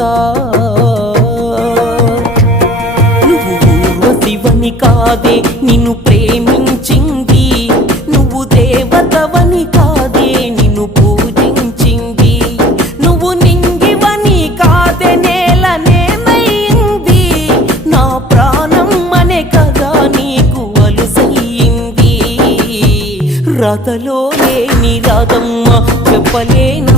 తెలుసా నువ్వు ఊర్వశివని కాదే నిన్ను ప్రేమించింది నువ్వు దేవతవని కాదే నిన్ను పూజించింది నువ్వు నింగివని కాదే నేల నేనయింది నా ప్రాణం అనే కదా నీకు అలుసయ్యింది రాతలో లేని రాధమ్మ చెప్పలేను